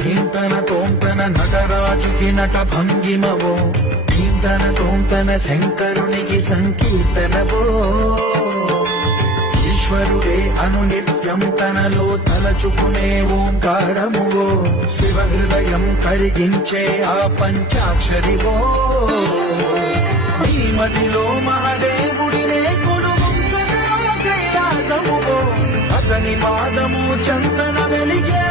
ధీంతన తోంతన నటరాజుకి నట భంగిమవో ధీంతన తోంతన శంకరునికి సంకీర్తనవో ఈశ్వరుడే అనునిత్యం తనలో తలచుకునే ఓంకారమువో శివ హృదయం కరిగించే ఆ పంచాక్షరివో ఈ మదిలో మహాదేవుడినే కొడుకుంటున్న కైలాసమువో అతని పాదము చందన వెలిగే